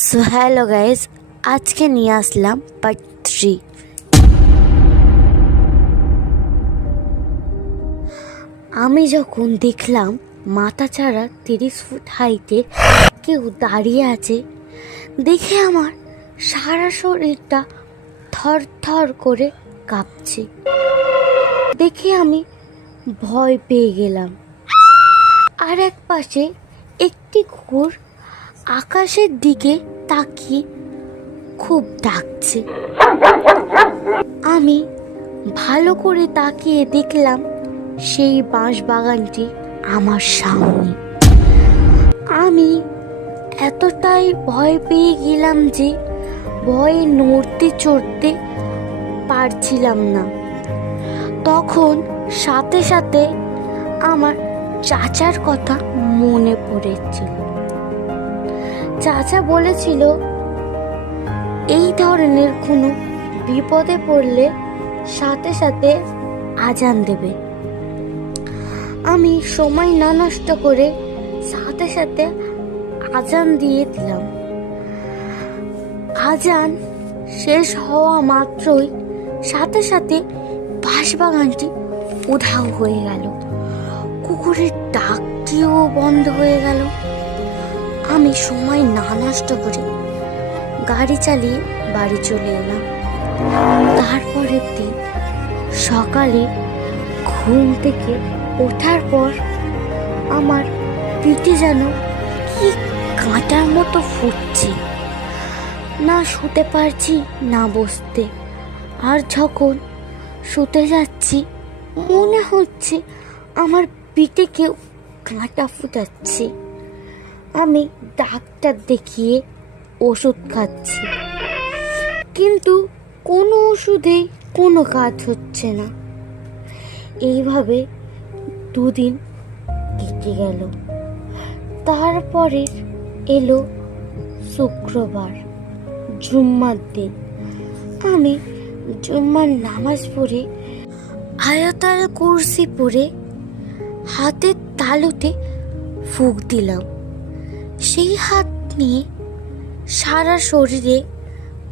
So hello guys, আজকে নিয়ে আসলাম part 3। আমি যখন দেখলাম মাথা ছাড়া 30 ফুট হাইটে কেউ দাঁড়িয়ে আছে, দেখে আমার সারা শরীরটা থর থর করে কাঁপছে। দেখে আমি ভয় পেয়ে গেলাম। আর এক পাশে একটি কুকুর আকাশের দিকে তাকিয়ে খুব ডাকছে। আমি ভালো করে তাকিয়ে দেখলাম সেই বাঁশ বাগানটি আমার সামনে। আমি এতটাই ভয় পেয়ে গেলাম যে ভয়ে নড়তে চড়তে পারছিলাম না। তখন সাথে সাথে আমার চাচার কথা মনে পড়েছিল। চাচা বলেছিল এই ধরনের কোনো বিপদে পড়লে সাথে সাথে আজান দেবে। আমি সময় না নষ্ট করে সাথে সাথে আজান দিয়ে দিলাম। আজান শেষ হওয়া মাত্রই সাথে সাথে বাঁশবাগানটি উধাও হয়ে গেল। কুকুরের ডাকটিও বন্ধ হয়ে গেল। আমি সময় না নষ্ট করে গাড়ি চালিয়ে বাড়ি চলে এলাম। তারপরের দিন সকালে ঘুম থেকে ওঠার পর আমার পিঠে যেন কি কাঁটার মতো ফুটছে, না শুতে পারছি না বসতে। আর যখন শুতে যাচ্ছি মনে হচ্ছে আমার পিঠে কেউ কাঁটা ফুটাচ্ছে। আমি ডাক্তার দেখিয়ে ওষুধ খাচ্ছি, কিন্তু কোনো ওষুধেই কোনো কাজ হচ্ছে না। এইভাবে 2 দিন কেটে গেল। তারপরে এলো শুক্রবার, জুম্মার দিন। আমি জুম্মার নামাজ পড়ে আয়াতুল কুরসি পড়ে হাতের তালুতে ফুঁক দিলাম। সেই হাত নিয়ে সারা শরীরে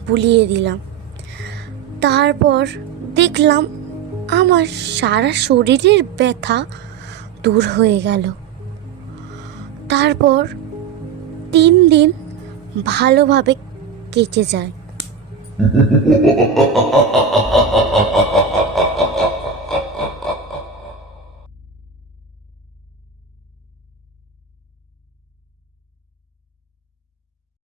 বুলিয়ে দিলাম। তারপর দেখলাম আমার সারা শরীরের ব্যথা দূর হয়ে গেল। তারপর 3 দিন ভালোভাবে কেটে যায়।